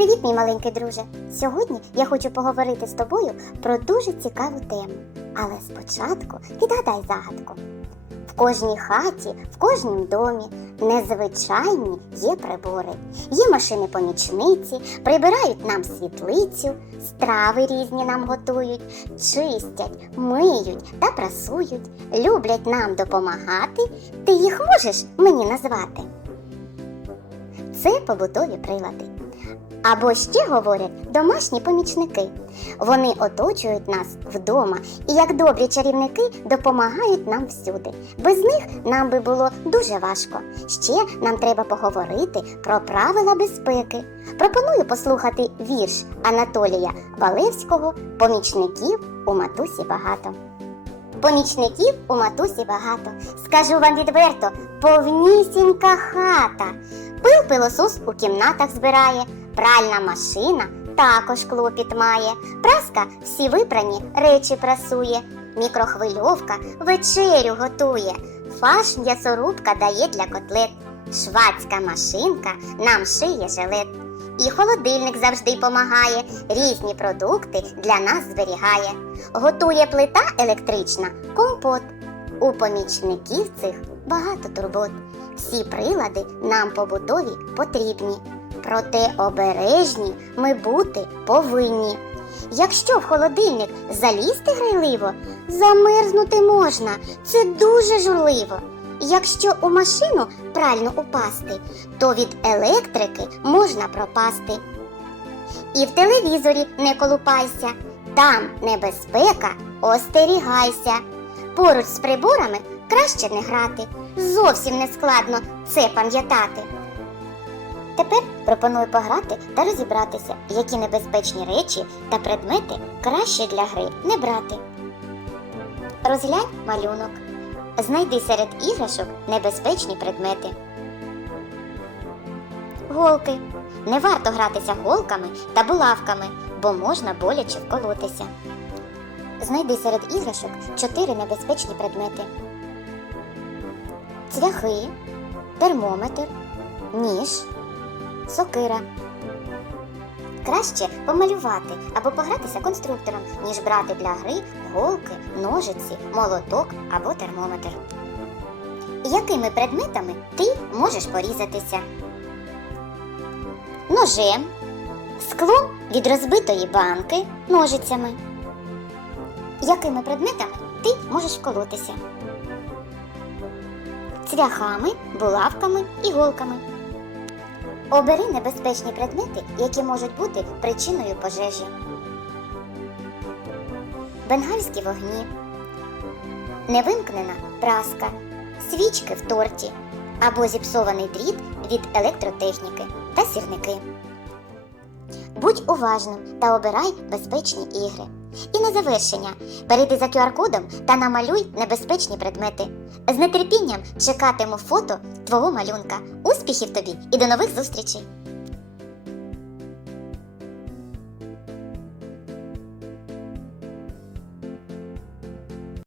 Привіт, мій маленький друже! Сьогодні я хочу поговорити з тобою про дуже цікаву тему. Але спочатку відгадай загадку. В кожній хаті, в кожнім домі незвичайні є прибори. Є машини-помічниці, прибирають нам світлицю, страви різні нам готують, чистять, миють та прасують, люблять нам допомагати. Ти їх можеш мені назвати? Це побутові прилади. Або ще говорять домашні помічники. Вони оточують нас вдома і, як добрі чарівники, допомагають нам всюди. Без них нам би було дуже важко. Ще нам треба поговорити про правила безпеки. Пропоную послухати вірш Анатолія Валевського Помічників у матусі багато. Помічників у матусі багато. Скажу вам відверто, повнісінька хата. Пил пилосос у кімнатах збирає, пральна машина також клопіт має, праска всі випрані речі прасує, мікрохвильовка вечерю готує, фарш м'ясорубка дає для котлет, швацька машинка нам шиє жилет. І холодильник завжди помагає, різні продукти для нас зберігає. Готує плита електрична компот. У помічників цих багато турбот. Всі прилади нам побутові потрібні. Проте обережні ми бути повинні. Якщо в холодильник залізти грайливо, замерзнути можна. Це дуже журливо. Якщо у машину прально упасти, то від електрики можна пропасти. І в телевізорі не колупайся, там небезпека, остерігайся. Поруч з приборами краще не грати. Зовсім не складно це пам'ятати. Тепер пропоную пограти та розібратися, які небезпечні речі та предмети краще для гри не брати. Розглянь малюнок. Знайди серед іграшок небезпечні предмети. Голки. Не варто гратися голками та булавками, бо можна боляче вколотися. Знайди серед іграшок чотири небезпечні предмети. Цвяхи, термометр, ніж, сокира. Краще помалювати або погратися конструктором, ніж брати для гри голки, ножиці, молоток або термометр. Якими предметами ти можеш порізатися? Ножем, склом від розбитої банки, ножицями. Якими предметами ти можеш вколотися? Цвяхами, булавками, іголками. Обери небезпечні предмети, які можуть бути причиною пожежі. Бенгальські вогні, невимкнена праска, свічки в торті або зіпсований дріт від електротехніки та сірники. Будь уважним та обирай безпечні ігри. І на завершення перейди за QR-кодом та намалюй небезпечні предмети. З нетерпінням чекатиму фото твого малюнка. Успіхів тобі і до нових зустрічей!